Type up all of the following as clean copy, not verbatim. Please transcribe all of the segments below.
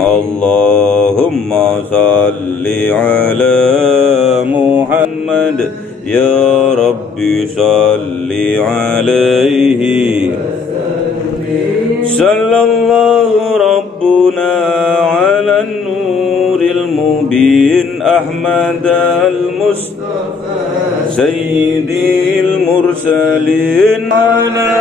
Allahumma salli ala Muhammad ya Rabbi salli alaihi sallallahu rabbuna ala nuril mubin Ahmad al-Mustafa sayyidil mursalin ala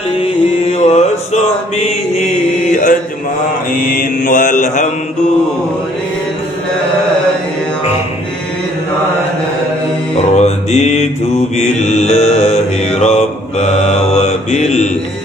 alihi wa sahbihi ajma'in walhamdulillahi rabbil alamin raditu billahi rabba wa bil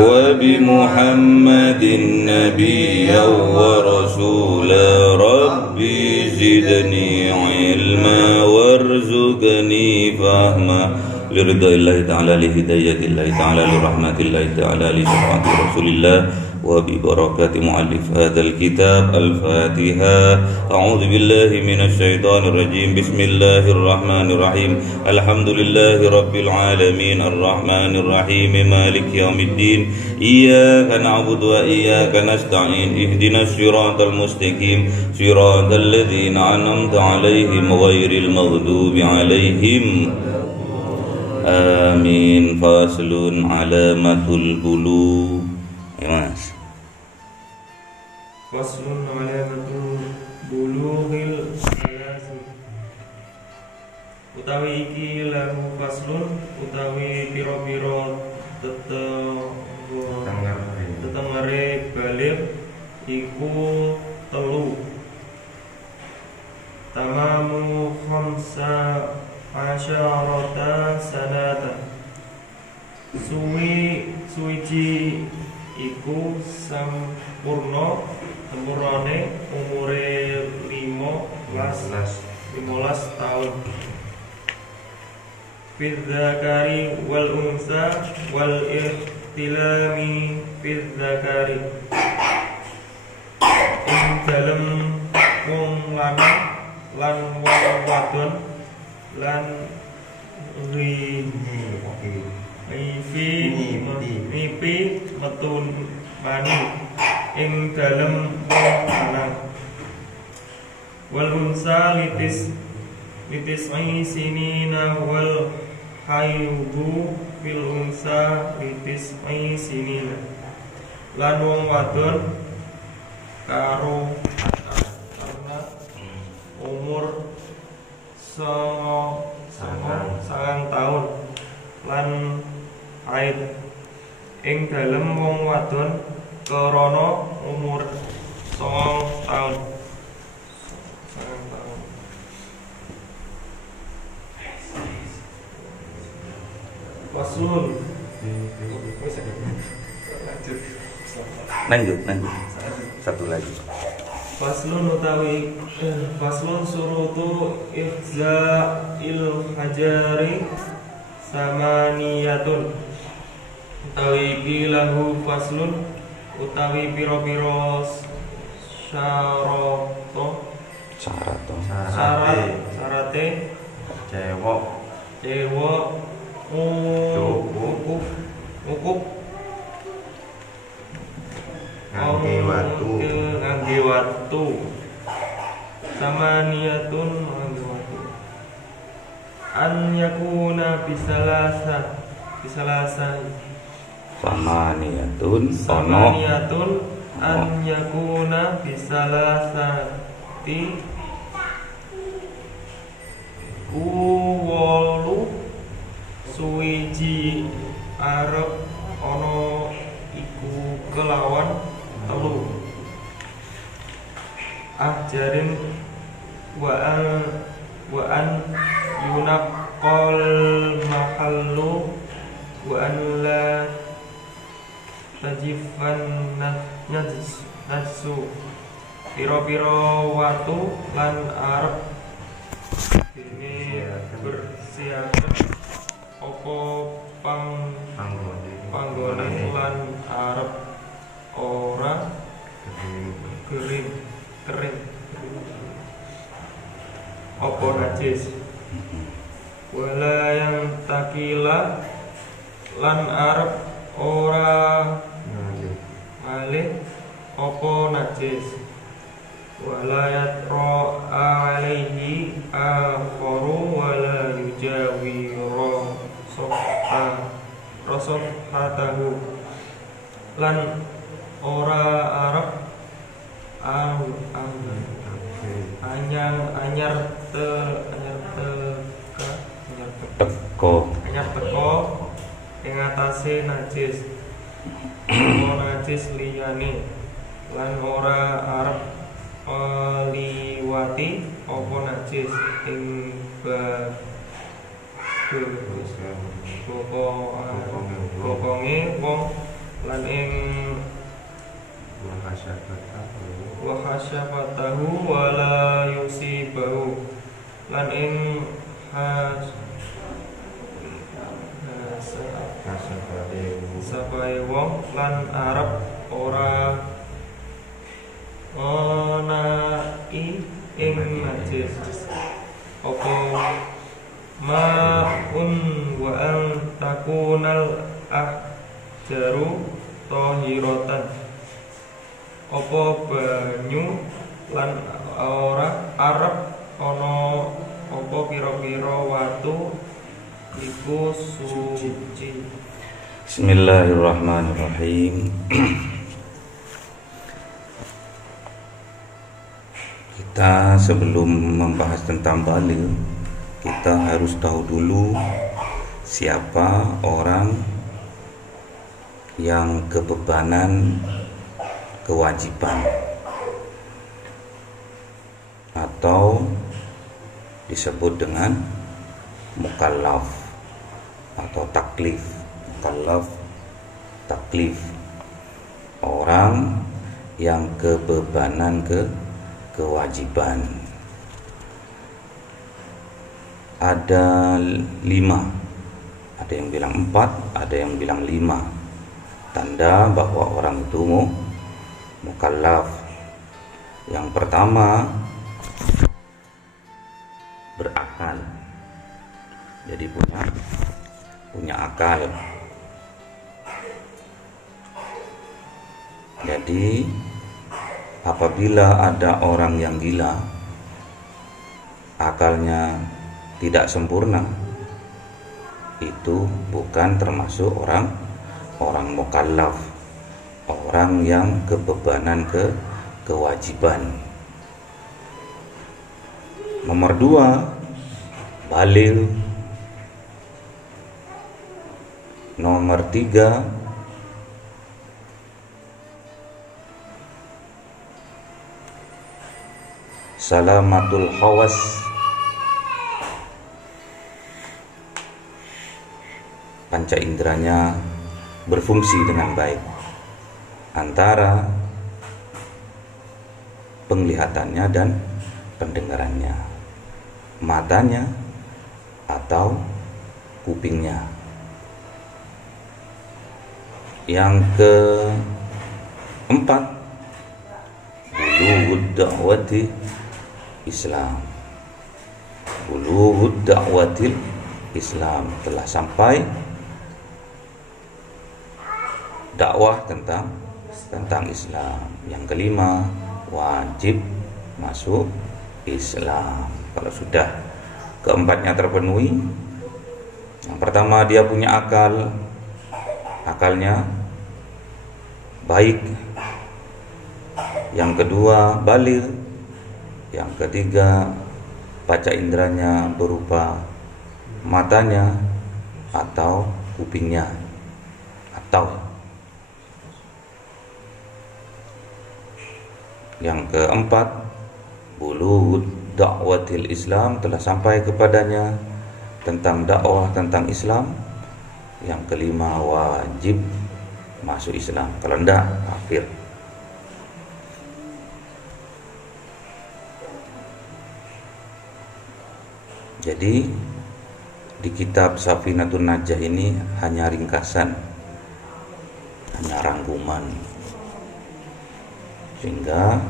وبمحمد نبيا ورسولا ربي زدني علما وارزقني فهما لرضا الله تعالى لهداية الله تعالى لرحمة الله تعالى لشفاعة رسول الله وببركة مؤلف هذا الكتاب الفاتحة أعوذ بالله من الشيطان الرجيم بسم الله الرحمن الرحيم الحمد لله رب العالمين الرحمن الرحيم مالك يوم الدين إياك نعبد وإياك نستعين اهدنا الصراط المستقيم صراط الذين أنعمت عليهم غير المغضوب عليهم آمين فصل علامة البلوغ Mas. Faslun alamatul bulughil salasun. Utawi iki lahu faslun utawi pira-pira tetengere baligh iku telu. Tamamu khamsa asyarata sanata. Suwiji iku sempurnane umure 15 tahun. Fil zakari wal unsa wal ihtilami fil zakari. Ing dalem wong lanang lan wong wadon lan mipi metun mani ing dalem wong lanang wal unsa litis sinina wal hayudu fil unsa litis sinina lan wong wadon karo karena umur sangang tahun lan haid ing dalem wong wadon krana umur 9 tahun. Faslun. Lanjut. Satu lagi. Faslun utawi faslun surutu ihza'il hajari samaniyatun. Utawi iki lahu faslun utawi pira-pira syarate cewek ukuf ngangge watu samaniyatun ngangge watu an yakuna bisalasa samaniyatun an yakuna bisalasati wolu suwiji arep ana iku kelawan telu ajarin wa an yunaqal mahallu wa an la tajifan nasu piro-piro watu lan arep ini bersiapan opo panggone lan arep ora kering opo najis wala yang takila lan arep ora malih apa najis wala yatra alaihi akharu wala yujawiru rosofhatahu lan ora arep anyar teko ing atase najis apa najis liyane lan ora arep liwati apa najis ing bokonge wong lan ing wa khasyafatahu wala yusibahu lan ing sabae wong lan arep ora onai ing najis apa ma'un wa an takunal ahjaru tahiratan apa banyu lan ora arep ana apa pira-pira watu iku suci. Bismillahirrahmanirrahim. Kita sebelum membahas tentang balil, kita harus tahu dulu siapa orang yang kebebanan kewajiban atau disebut dengan mukallaf atau taklif. Mukallaf, taklif, orang yang kebebanan kewajiban. Ada 5, ada yang bilang 4, ada yang bilang 5 tanda bahwa orang itu mukallaf. Yang pertama, berakal, jadi punya akal. Jadi apabila ada orang yang gila, akalnya tidak sempurna, itu bukan termasuk orang mukallaf, orang yang kebebanan kewajiban. Nomor 2, baligh. Nomor 3, salamatul hawas, panca inderanya berfungsi dengan baik, antara penglihatannya dan pendengarannya, matanya atau kupingnya. Yang keempat, bulughud da'wati Islam. Bulughud da'watil Islam, telah sampai dakwah tentang Islam. Yang kelima, wajib masuk Islam. Kalau sudah keempatnya terpenuhi, yang pertama dia punya akal, akalnya baik. Yang kedua, baligh. Yang ketiga, panca inderanya berupa matanya atau kupingnya, atau yang keempat, bulughud da'watil Islam, telah sampai kepadanya tentang dakwah tentang Islam. Yang kelima, wajib masuk Islam, kalau enggak kafir. Jadi di kitab Safinatun Najah ini hanya ringkasan, hanya rangkuman, sehingga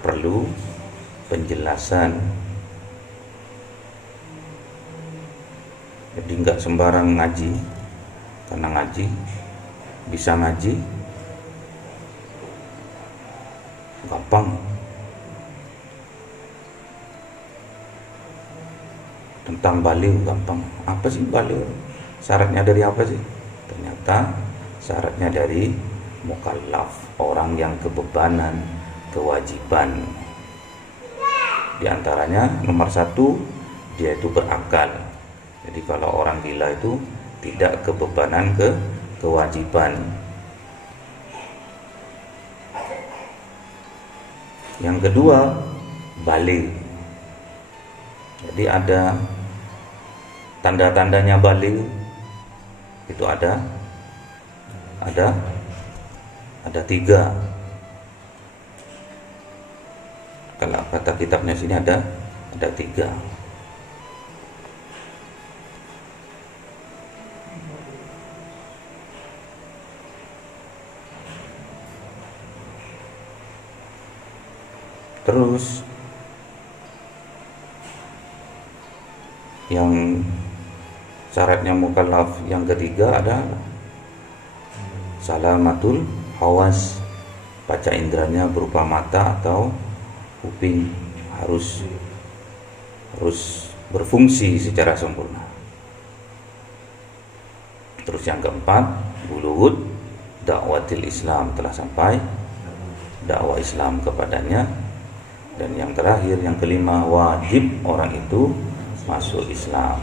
perlu penjelasan. Jadi nggak sembarang ngaji, karena ngaji bisa ngaji gampang. Tentang baligh gampang. Apa sih baligh? Syaratnya dari apa sih? Ternyata syaratnya dari mukallaf, orang yang kebebanan, kewajiban. Di antaranya nomor 1, dia itu berakal. Jadi kalau orang gila itu tidak kebebanan, kewajiban. Yang kedua, baligh. Jadi ada tanda-tandanya baligh itu ada 3. Kalau kata kitabnya sini ada 3. Terus yang syaratnya mukallaf yang ketiga ada salamatul hawas, panca inderanya berupa mata atau kuping harus berfungsi secara sempurna. Terus yang keempat, bulughud dakwatil Islam, telah sampai dakwah Islam kepadanya. Dan yang terakhir, yang kelima, wajib orang itu masuk Islam.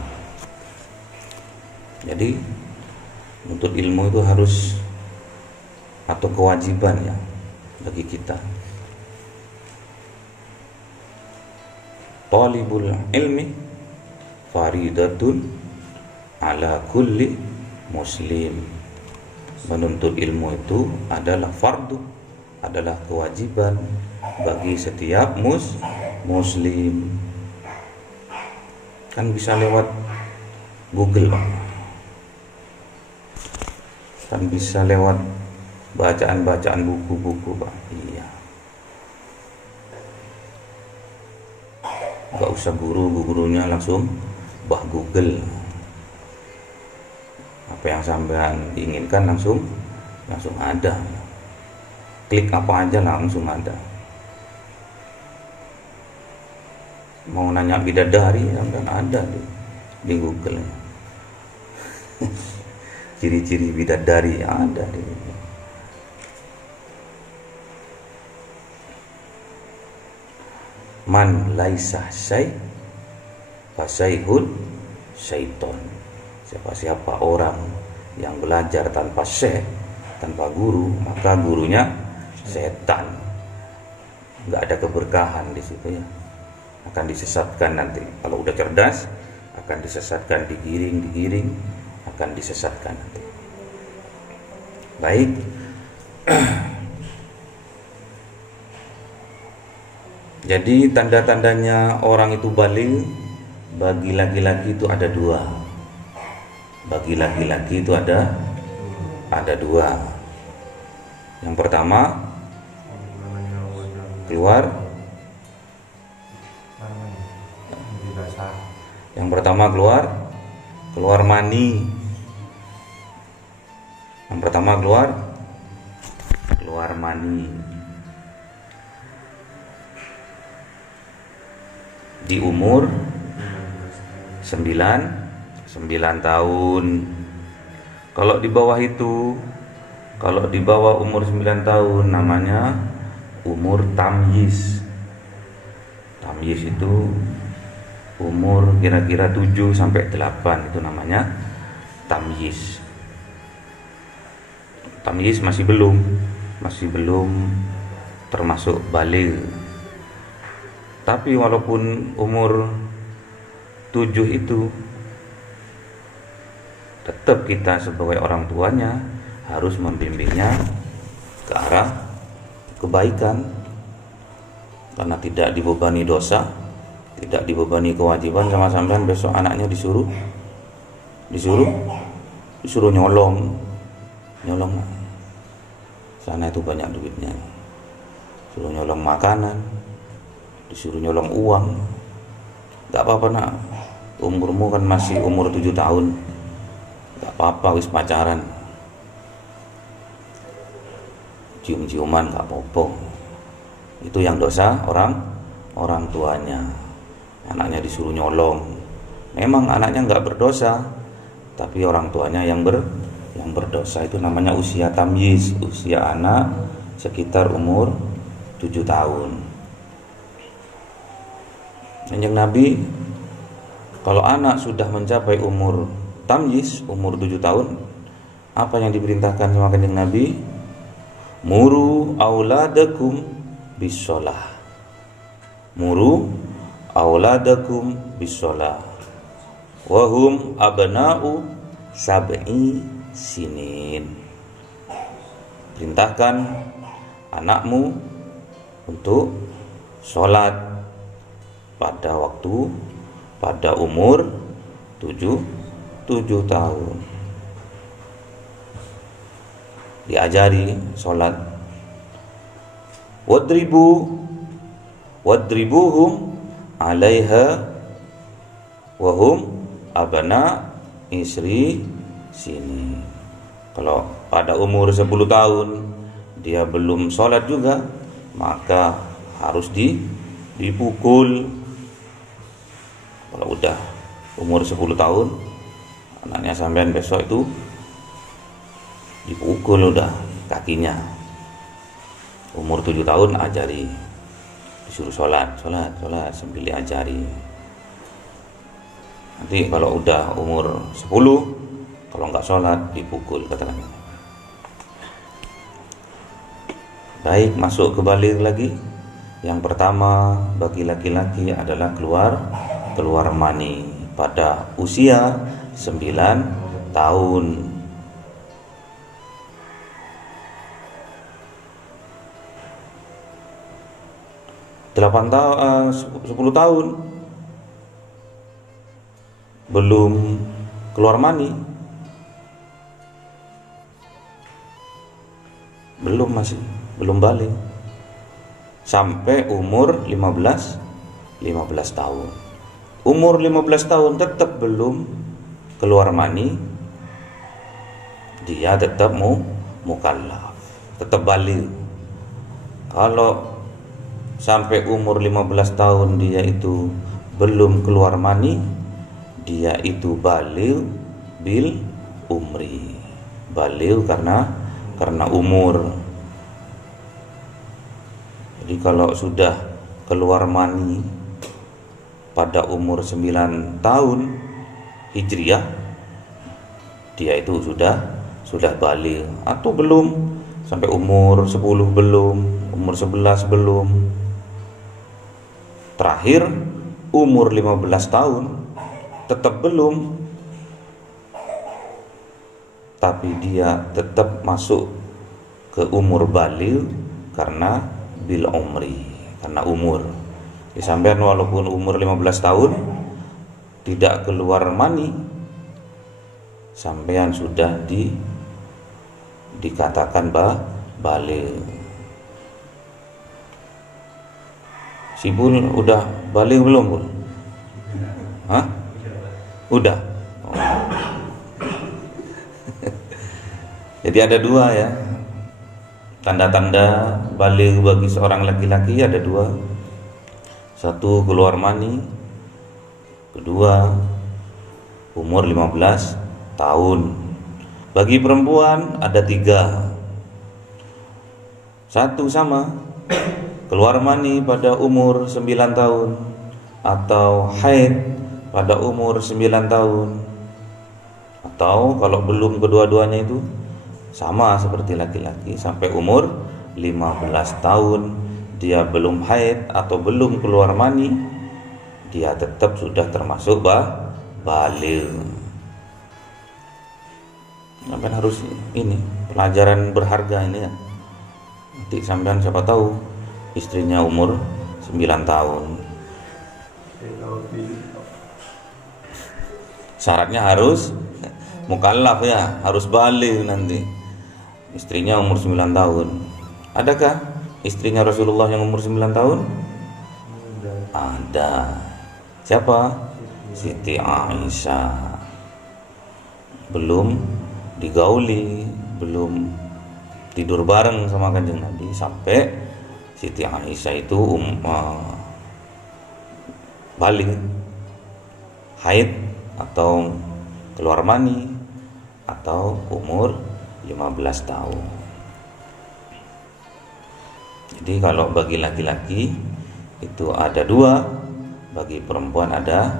Jadi menuntut ilmu itu harus atau kewajiban ya bagi kita. Talibul ilmi faridatun ala kulli muslim. Menuntut ilmu itu adalah fardu, adalah kewajiban bagi setiap muslim. Kan bisa lewat Google, Pak. Kan bisa lewat bacaan-bacaan buku-buku, Pak. Iya. Gak usah gurunya langsung Google. Apa yang sampean inginkan langsung ada. Klik apa aja langsung ada. Mau nanya bidadari kan ada di Google. Ciri-ciri bidadari ada di Google. Man laisa syai fasyai'un syaiton. Siapa orang yang belajar tanpa syekh, tanpa guru, maka gurunya setan. Enggak ada keberkahan di situ ya. Akan disesatkan nanti. Kalau udah cerdas akan disesatkan, digiring akan disesatkan nanti. Baik. Jadi tanda-tandanya orang itu baligh bagi laki-laki itu ada 2. Bagi laki-laki itu ada 2. Yang pertama keluar mani. Yang pertama keluar mani. Di umur 9 tahun. Kalau di bawah itu, kalau di bawah umur 9 tahun namanya umur tamyiz. Tamyiz itu umur kira-kira 7 sampai 8, itu namanya tamyiz. Tamyiz masih belum termasuk baligh. Tapi walaupun umur 7 itu, tetap kita sebagai orang tuanya harus membimbingnya ke arah kebaikan, karena tidak dibebani dosa, tidak dibebani kewajiban. Sama sampean besok anaknya disuruh nyolong. Sana itu banyak duitnya, suruh nyolong makanan, disuruh nyolong uang. Gak apa-apa nak, umurmu kan masih umur 7 tahun, gak apa-apa, wis pacaran, cium-ciuman gak apa-apa. Itu yang dosa orang tuanya. Anaknya disuruh nyolong. Memang anaknya nggak berdosa, tapi orang tuanya yang berdosa. Itu namanya usia tamyiz, usia anak sekitar umur 7 tahun. Kanjeng Nabi, kalau anak sudah mencapai umur tamyiz, umur 7 tahun, apa yang diperintahkan sama Kanjeng Nabi? Muru auladakum bisolah. Muru auladakum bisolah. Wahum abna'u sab'i sinin. Perintahkan anakmu untuk sholat pada umur 7 tahun. Diajari sholat. Wadribuhum alaiha wahum abna isri sini. Kalau pada umur 10 tahun dia belum sholat juga, maka harus dipukul. Kalau udah umur 10 tahun, anaknya sampean besok itu dipukul udah kakinya. Umur 7 tahun ajari, disuruh sholat sambil diajari. Nanti kalau udah umur 10, kalau nggak sholat dipukul, kata Nabi. Baik, masuk ke baligh lagi. Yang pertama bagi laki-laki adalah keluar mani pada usia 9 tahun. 10 tahun belum keluar mani, belum balik sampai umur 15 tahun. Umur 15 tahun tetap belum keluar mani, dia tetap mukallaf, tetap balik. Kalau sampai umur 15 tahun dia itu belum keluar mani, dia itu balighh bil umri. Balighh karena umur. Jadi kalau sudah keluar mani pada umur 9 tahun Hijriah, dia itu sudah balighh. Atau belum, sampai umur 10 belum, umur 11 belum. Terakhir umur 15 tahun tetap belum, tapi dia tetap masuk ke umur balighh karena bil umri, karena umur. Disampean walaupun umur 15 tahun tidak keluar mani, sampean sudah dikatakan balighh. Si Bul udah balik belum, Bul? Hah? Udah. Oh. Jadi ada 2 ya. Tanda-tanda balik bagi seorang laki-laki ada 2. 1, keluar mani. Kedua, umur 15 tahun. Bagi perempuan ada 3. 1 sama, keluar mani pada umur 9 tahun atau haid pada umur 9 tahun, atau kalau belum kedua-duanya itu sama seperti laki-laki sampai umur 15 tahun dia belum haid atau belum keluar mani, dia tetap sudah termasuk balighh. Sampai harus ini pelajaran berharga ini ya. Nanti sampean siapa tahu istrinya umur 9 tahun. Syaratnya harus mukallaf ya, harus balighh nanti. Istrinya umur 9 tahun. Adakah istrinya Rasulullah yang umur 9 tahun? Ada. Siapa? Siti Aisyah. Belum digauli, belum tidur bareng sama Kanjeng Nabi sampai Siti Aisyah itu balik haid atau keluar mani atau umur 15 tahun. Jadi kalau bagi laki-laki itu ada 2, bagi perempuan ada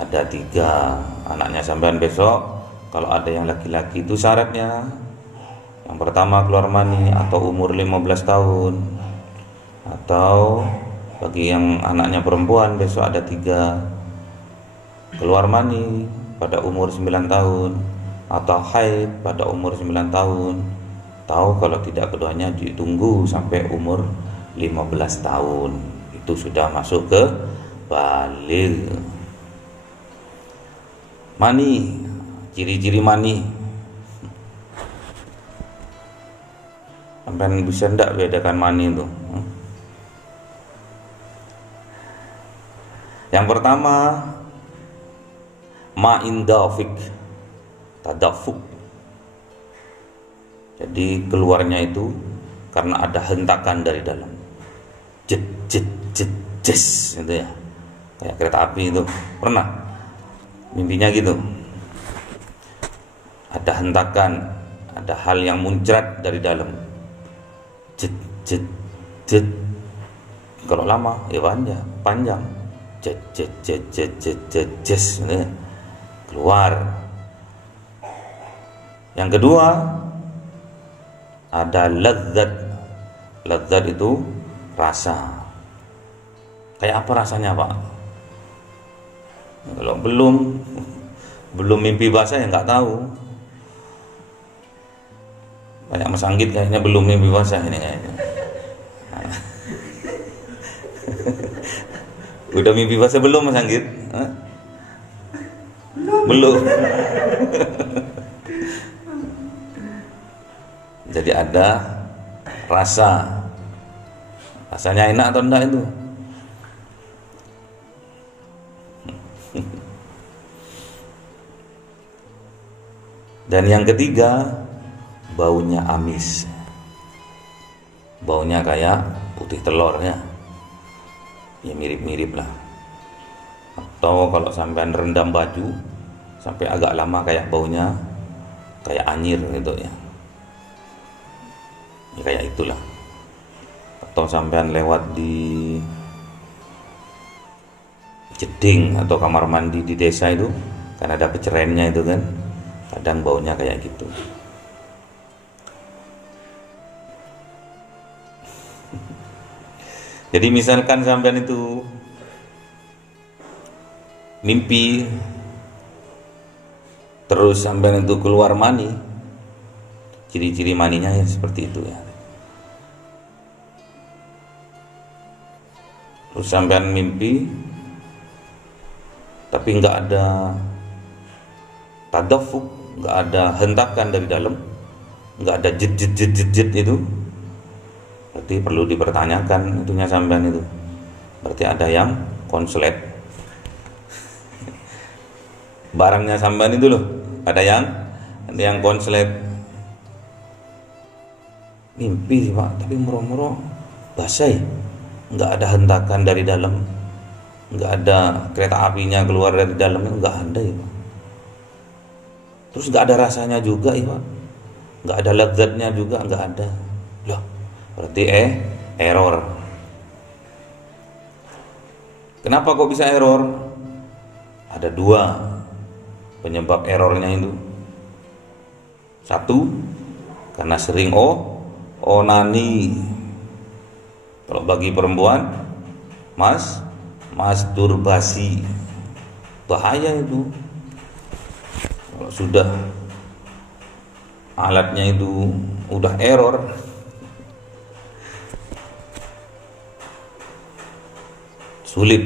3. Anaknya sampean besok, kalau ada yang laki-laki itu syaratnya yang pertama keluar mani atau umur 15 tahun, atau bagi yang anaknya perempuan besok ada 3, keluar mani pada umur 9 tahun atau haid pada umur 9 tahun. Tahu kalau tidak keduanya ditunggu sampai umur 15 tahun, itu sudah masuk ke baligh. Mani, ciri-ciri mani. Sampai bisa ndak bedakan mani itu? Yang pertama, ma'in dafik, tadafuk. Jadi keluarnya itu karena ada hentakan dari dalam. Jet jet jet jes itu ya. Kayak kereta api itu. Pernah mimpinya gitu. Ada hentakan, ada hal yang muncrat dari dalam. Jet jet jet. Kalau lama ya panjang. Jet jet jet jet jet jet jes keluar. Yang kedua ada ladzat. Ladzat itu rasa. Kayak apa rasanya, Pak? Kalau belum mimpi basah ya nggak tahu. Banyak Mas Anggit kayaknya belum mimpi basah ini kayaknya. Udah mimpi basah belum Mas Anggit? Belum. Jadi ada rasa. Rasanya enak atau enggak itu? Dan yang ketiga, baunya amis. Baunya kayak putih telur ya. Ya mirip-mirip lah. Atau kalau sampean rendam baju sampai agak lama kayak baunya kayak anyir gitu ya. Ya kayak itulah. Atau sampean lewat di jeding atau kamar mandi di desa itu kan ada peceraiannya itu kan, kadang baunya kayak gitu. Jadi misalkan sampean itu mimpi terus sampean itu keluar mani, ciri-ciri maninya ya seperti itu ya. Terus sampean mimpi tapi nggak ada tadafuk, nggak ada hentakan dari dalam, nggak ada jet itu, berarti perlu dipertanyakan itunya sampean itu. Berarti ada yang konslet. Barangnya sampean itu loh, ada yang konslet. Mimpi sih Pak, tapi murah-murah basah ya, nggak ada hentakan dari dalam, nggak ada kereta apinya keluar dari dalamnya, nggak ada ya Pak. Terus nggak ada rasanya juga ya Pak, nggak ada lezatnya juga, nggak ada. Loh, berarti error. Kenapa kok bisa error? Ada 2 penyebab errornya itu. 1, karena sering onani. Kalau bagi perempuan, masturbasi. Bahaya itu. Kalau sudah alatnya itu udah error, sulit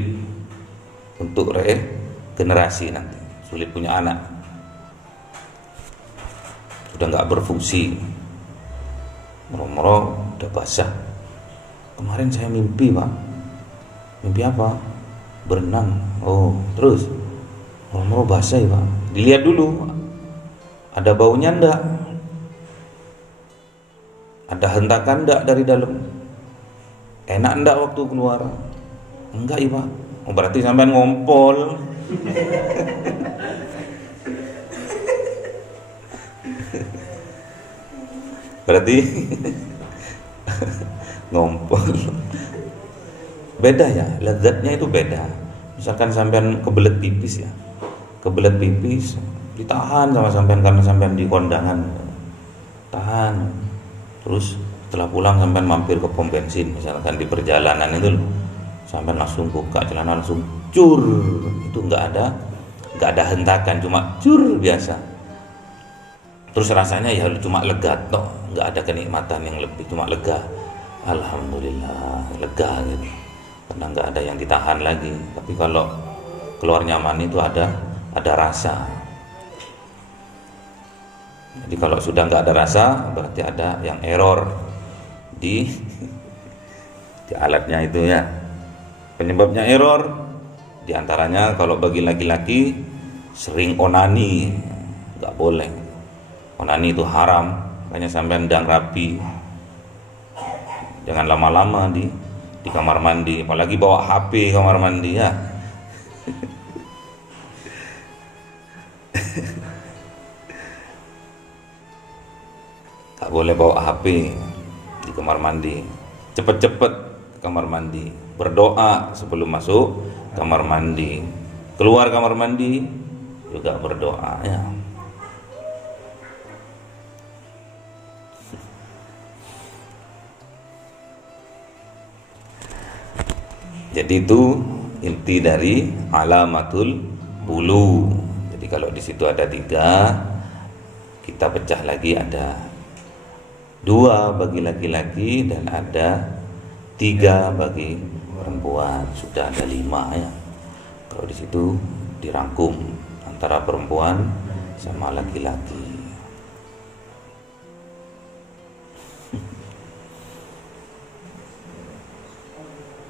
untuk regenerasi nanti, sulit punya anak, sudah nggak berfungsi. Moro-moro udah basah. Kemarin saya mimpi Pak. Mimpi apa? Berenang. Oh, terus moro-moro basah ya Pak. Dilihat dulu, ada baunya enggak? Ada hentakan enggak dari dalam? Enak ndak waktu keluar? Enggak, iya Pak. Oh, berarti sampean ngompol. Berarti ngompol. Beda ya, lezatnya itu beda. Misalkan sampean kebelet pipis ya. Kebelet pipis ditahan sama sampean karena sampean di kondangan. Tahan. Terus setelah pulang sampean mampir ke pom bensin misalkan di perjalanan itu loh. Sampean langsung buka celana langsung cur. Itu enggak ada hentakan, cuma cur biasa. Terus rasanya ya cuma lega toh, enggak ada kenikmatan yang lebih, cuma lega. Alhamdulillah, lega gitu. Karena enggak ada yang ditahan lagi. Tapi kalau keluarnya mani itu ada rasa. Jadi kalau sudah enggak ada rasa, berarti ada yang error di alatnya itu ya. Penyebabnya error diantaranya kalau bagi laki-laki sering onani, nggak boleh. Onani itu haram, makanya sampai ndang rapi. Jangan lama-lama di kamar mandi, apalagi bawa HP kamar mandi ya. Nggak boleh bawa HP di kamar mandi. Cepet-cepet kamar mandi, berdoa sebelum masuk kamar mandi, keluar kamar mandi juga berdoa ya. Jadi itu inti dari alamatul bulu. Jadi kalau di situ ada 3, kita pecah lagi ada 2 bagi laki-laki dan ada 3 bagi perempuan. Sudah ada 5 ya. Kalau di situ dirangkum antara perempuan sama laki-laki.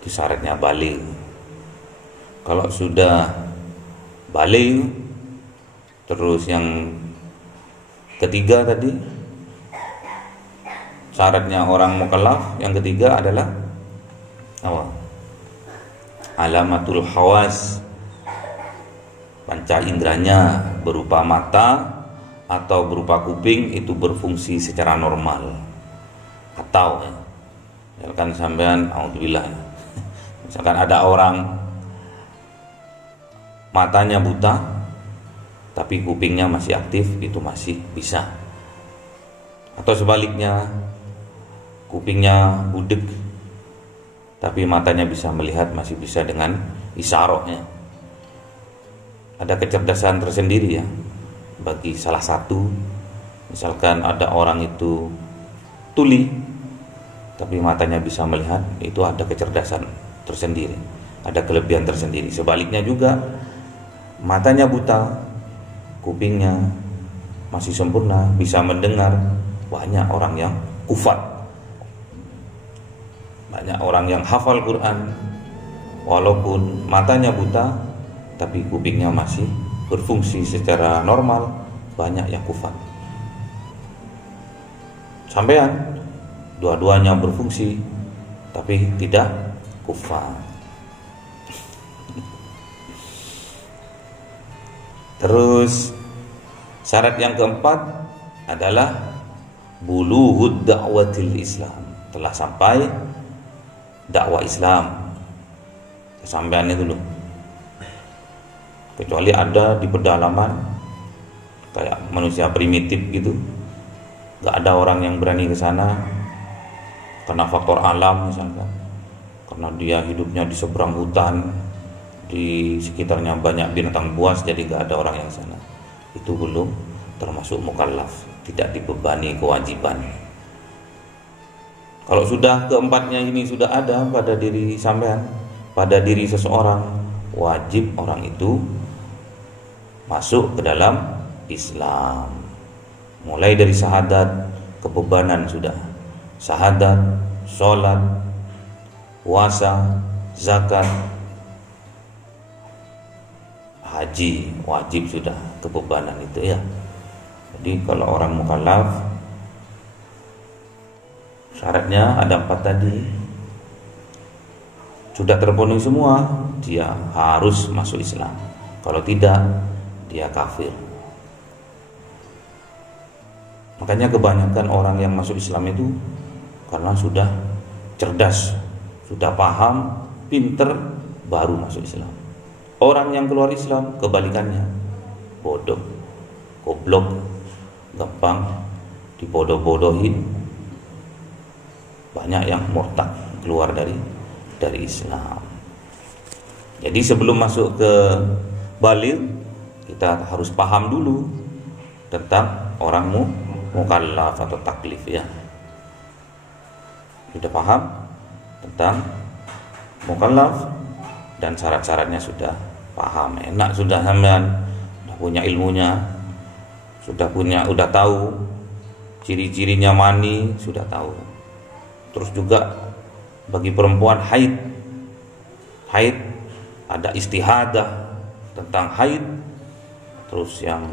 Itu syaratnya baligh. Kalau sudah baligh, terus yang ketiga tadi syaratnya orang mukallaf, yang ketiga adalah apa? Alamatul hawas, panca inderanya berupa mata atau berupa kuping itu berfungsi secara normal. Atau misalkan sampean auzubillah, misalkan ada orang matanya buta tapi kupingnya masih aktif, itu masih bisa. Atau sebaliknya, kupingnya budek tapi matanya bisa melihat, masih bisa dengan isyarahnya. Ada kecerdasan tersendiri ya bagi salah satu. Misalkan ada orang itu tuli tapi matanya bisa melihat, itu ada kecerdasan tersendiri, ada kelebihan tersendiri. Sebaliknya juga, matanya buta, kupingnya masih sempurna, bisa mendengar. Banyak orang yang kufat, banyak orang yang hafal Quran walaupun matanya buta tapi kupingnya masih berfungsi secara normal. Banyak yang kufat. Sampean dua-duanya berfungsi tapi tidak kufat. Terus syarat yang keempat adalah bulughud da'watil Islam, telah sampai dakwah Islam, kesampaian itu loh. Kecuali ada di pedalaman kayak manusia primitif gitu, nggak ada orang yang berani ke sana karena faktor alam misalkan, karena dia hidupnya di seberang hutan, di sekitarnya banyak binatang buas, jadi nggak ada orang yang sana. Itu belum termasuk mukallaf, tidak dibebani kewajiban. Kalau sudah keempatnya ini sudah ada pada diri sampean, pada diri seseorang, wajib orang itu masuk ke dalam Islam. Mulai dari syahadat, kebebanan sudah. Syahadat, sholat, puasa, zakat, haji, wajib sudah kebebanan itu ya. Jadi kalau orang mukallaf, syaratnya ada 4 tadi. sudah terpenuhi semua, dia harus masuk Islam. Kalau tidak, dia kafir. Makanya kebanyakan orang yang masuk Islam itu karena sudah cerdas, sudah paham, pinter, baru masuk Islam. Orang yang keluar Islam kebalikannya, bodoh, goblok, gampang dibodoh-bodohin. Banyak yang murtad keluar dari Islam. Jadi sebelum masuk ke baligh, kita harus paham dulu tentang orang mukallaf atau taklif ya. Sudah paham tentang mukallaf dan syarat-syaratnya sudah paham. Enak sudah sampean, sudah punya ilmunya, udah tahu ciri-cirinya mani, sudah tahu. Terus juga bagi perempuan haid ada istihadah tentang haid. Terus yang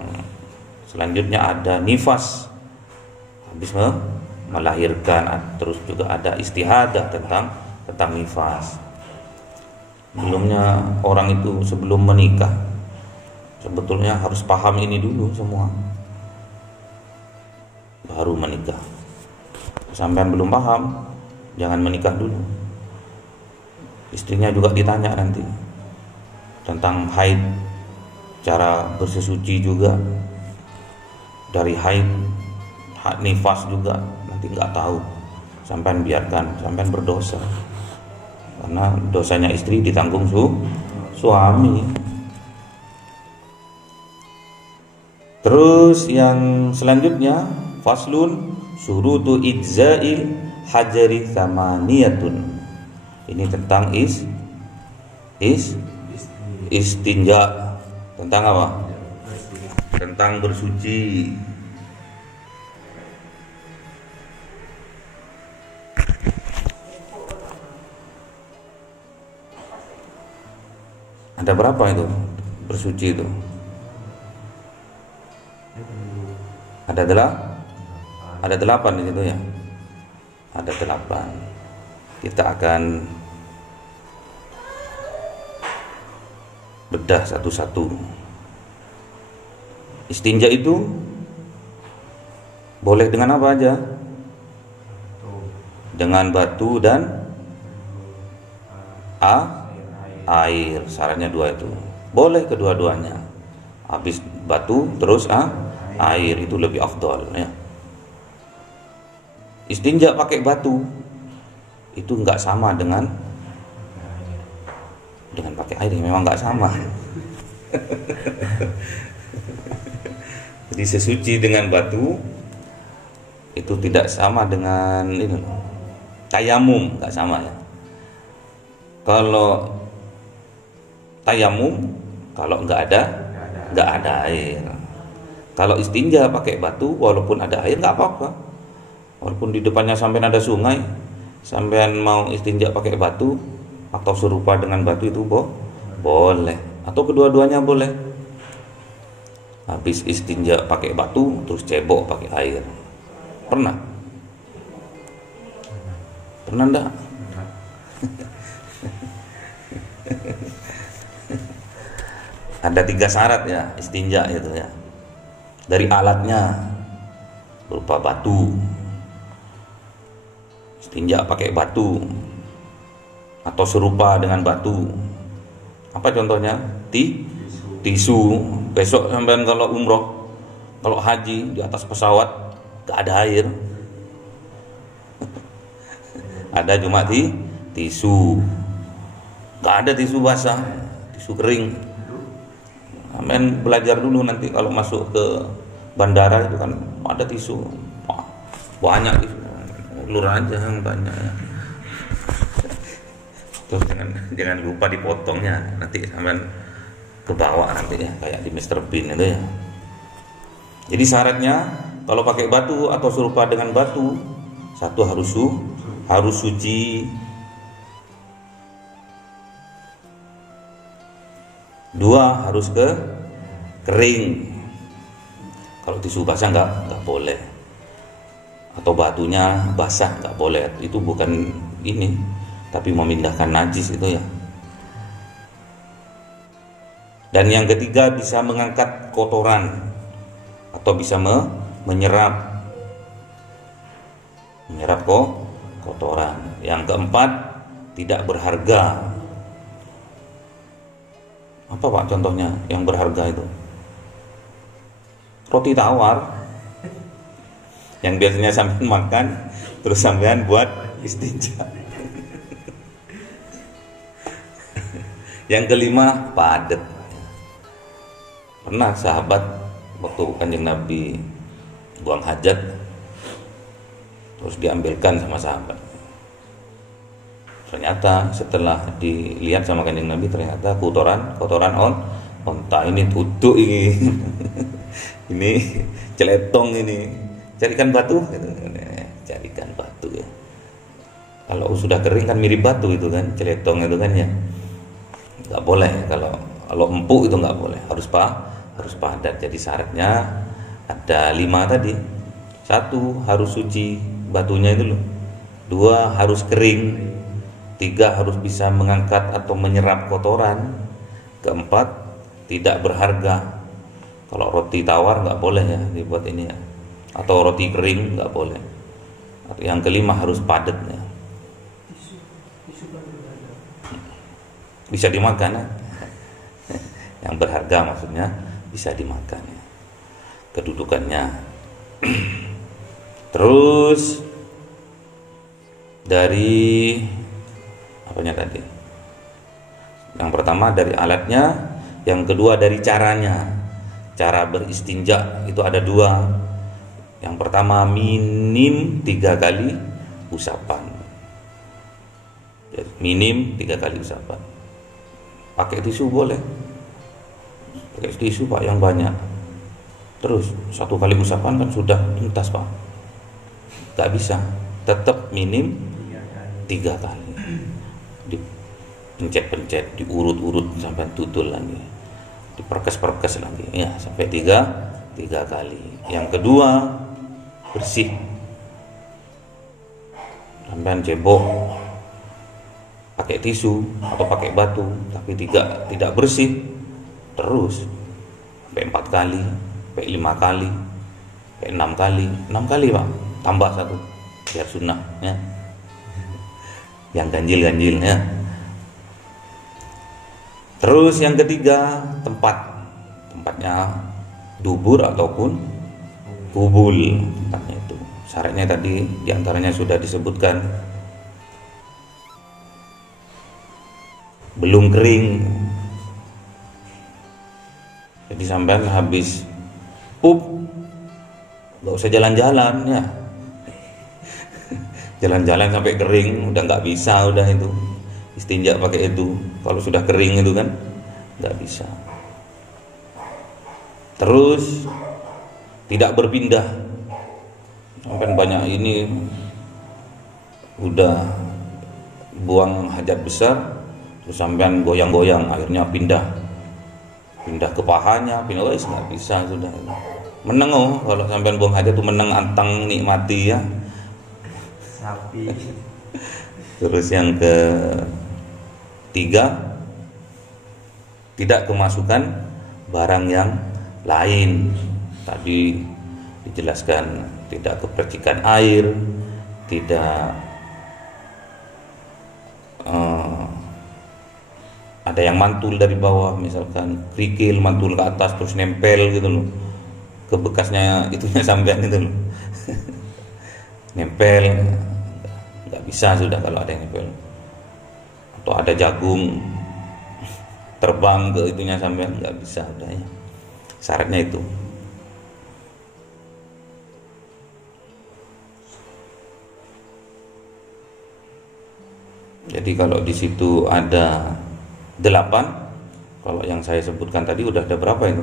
selanjutnya ada nifas, habis melahirkan. Terus juga ada istihadah tentang nifas. Sebelumnya orang itu sebelum menikah sebetulnya harus paham ini dulu semua, baru menikah. Sampai belum paham, jangan menikah dulu. Istrinya juga ditanya nanti tentang haid, cara bersesuci juga dari haid, nifas juga nanti nggak tahu. Sampai biarkan, sampai berdosa, karena dosanya istri ditanggung suami. Terus yang selanjutnya, faslun syurutu ijza'il hajari thamaniyatun. Ini tentang istinja. Tentang apa? Tentang bersuci. Ada berapa itu bersuci itu? Ada 8 di situ ya. Ada 8. Kita akan bedah satu-satu. Istinja itu boleh dengan apa aja? Dengan batu dan air. Syaratnya 2 itu. Boleh kedua-duanya. Habis batu terus air, itu lebih afdal ya. Istinja pakai batu itu enggak sama dengan pakai air, memang enggak sama. Jadi sesuci dengan batu itu tidak sama dengan ini, tayamum, enggak sama ya. Kalau tayamum, kalau enggak ada air. Kalau istinja pakai batu, walaupun ada air enggak apa-apa. Walaupun di depannya sampean ada sungai, sampean mau istinja pakai batu atau serupa dengan batu itu boleh, atau kedua-duanya boleh. Habis istinja pakai batu terus cebok pakai air. Pernah enggak? Ada 3 syarat ya istinja itu ya. Dari alatnya berupa batu. Istinja pakai batu atau serupa dengan batu. Apa contohnya? Tisu. Besok sampean kalau umroh, kalau haji di atas pesawat gak ada air. Ada cuma tisu. Gak ada tisu basah, tisu kering. Sampean belajar dulu nanti kalau masuk ke bandara itu kan ada tisu. Banyak tisu. Ulur aja yang banyak ya. Terus jangan lupa dipotongnya, nanti sampean ke bawah nanti ya, kayak di Mr. Bean itu ya. Jadi syaratnya kalau pakai batu atau serupa dengan batu, 1 harus suci, 2 harus kering. Kalau tisu basah nggak boleh, atau batunya basah nggak boleh. Itu bukan ini, tapi memindahkan najis itu ya. Dan yang ketiga bisa mengangkat kotoran atau bisa menyerap kotoran. Yang keempat, tidak berharga. Apa Pak contohnya yang berharga itu? Roti tawar yang biasanya sampean makan terus sampean buat istinja. Yang kelima, padat. Pernah sahabat waktu Kanjeng Nabi buang hajat terus diambilkan sama sahabat. Ternyata setelah dilihat sama Kanjeng Nabi, ternyata kotoran onta ini duduk ini. Ini celetong ini. Carikan batu gitu. Carikan batu ya. Kalau sudah kering kan mirip batu itu kan, celetong itu kan ya. Enggak boleh kalau empuk itu enggak boleh. Harus padat. Jadi syaratnya ada 5 tadi. 1 harus suci batunya itu loh. 2 harus kering. 3 harus bisa mengangkat atau menyerap kotoran. 4 tidak berharga. Kalau roti tawar nggak boleh ya dibuat ini ya. Atau roti kering nggak boleh. Yang kelima harus padat ya. Bisa dimakan ya. Yang berharga maksudnya bisa dimakan ya. Kedudukannya. Terus dari apanya tadi? Yang pertama dari alatnya, yang kedua dari caranya. Cara beristinja itu ada 2. Yang pertama minim 3 kali usapan. Jadi, minim 3 kali usapan. Pakai tisu boleh. Pakai tisu Pak yang banyak. Terus 1 kali usapan kan sudah tuntas Pak. Gak bisa. Tetap minim 3 kali. Dipencet-pencet, diurut-urut sampai tutul lagi. Diperkes-perkes lagi ya sampai 3 kali. Yang kedua bersih. Sampai cebok pakai tisu atau pakai batu tapi tidak bersih terus sampai 4 kali, sampai 5 kali, sampai 6 kali. 6 kali Pak, tambah 1 biar sunnah ya. Yang ganjil ya. Terus yang ketiga tempatnya dubur ataupun kubul tempatnya itu. Syaratnya tadi diantaranya sudah disebutkan. Belum kering. Jadi sampean habis pup nggak usah jalan-jalan ya. Jalan-jalan sampai kering udah nggak bisa udah itu. Istinja pakai itu. Kalau sudah kering itu kan nggak bisa. Terus tidak berpindah. Sampai banyak ini udah buang hajat besar terus sampean goyang-goyang akhirnya pindah ke pahanya, pindah nggak bisa sudah. Meneng kalau sampean buang hajat tuh meneng antang nikmati ya. Sapi. Terus yang ketiga tidak kemasukan barang yang lain. Tadi dijelaskan tidak kepercikan air, tidak ada yang mantul dari bawah, misalkan kerikil mantul ke atas terus nempel gitu loh ke bekasnya itunya sampean itu loh. Nempel nggak bisa sudah kalau ada yang nempel. Atau ada jagung terbang ke itunya sampean nggak bisa udah ya. Syaratnya itu. Jadi kalau di situ ada 8, kalau yang saya sebutkan tadi udah ada berapa itu?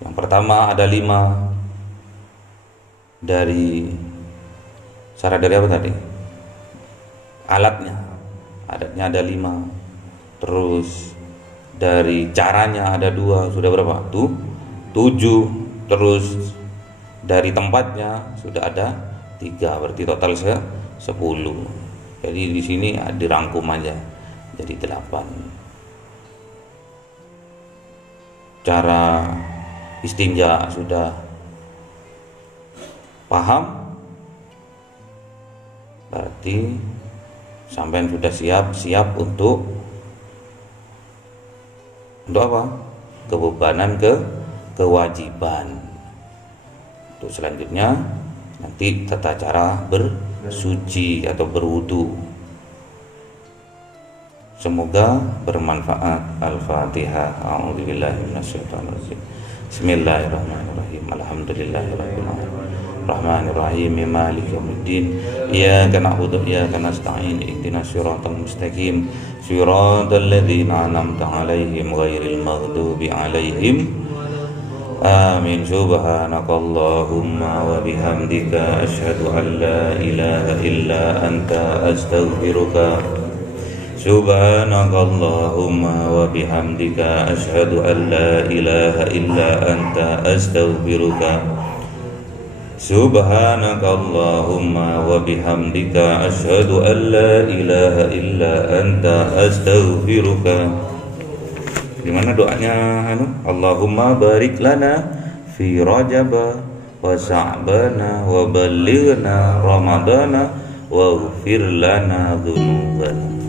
Yang pertama ada 5 dari syarat dari apa tadi? Alatnya ada 5. Terus dari caranya ada 2, sudah berapa? 7. Terus dari tempatnya sudah ada 3, berarti total 10. Jadi di sini dirangkum aja jadi 8. Cara istinja sudah paham, berarti sampean sudah siap untuk apa? Kebebanan, kewajiban. Untuk selanjutnya nanti tata cara bersuci atau berwudu. Semoga bermanfaat. Al-Fatihah. A'udzubillahi minasyaitonirrajim. Bismillahirrahmanirrahim. Alhamdulillahirabbil alamin. Rahmanirrahim. Maliki yaumiddin. Iyyaka na'budu wa iyyaka nasta'in. Ihdinas siratal mustaqim. Siratal ladzina an'amta 'alaihim ghairil maghdubi 'alaihim. Amin. Subhanakallahumma wa bihamdika asyhadu an la ilaha illa anta astaghfiruka. Subhanakallahumma wa bihamdika asyhadu an la ilaha illa anta astaghfiruka. Subhanakallahumma wa bihamdika asyhadu an la ilaha illa anta astaghfiruka. Gimana doanya Allahumma barik lana fi Rajab wa Sya'bana wa ballighna Ramadana wa ighfir lana dzunubana.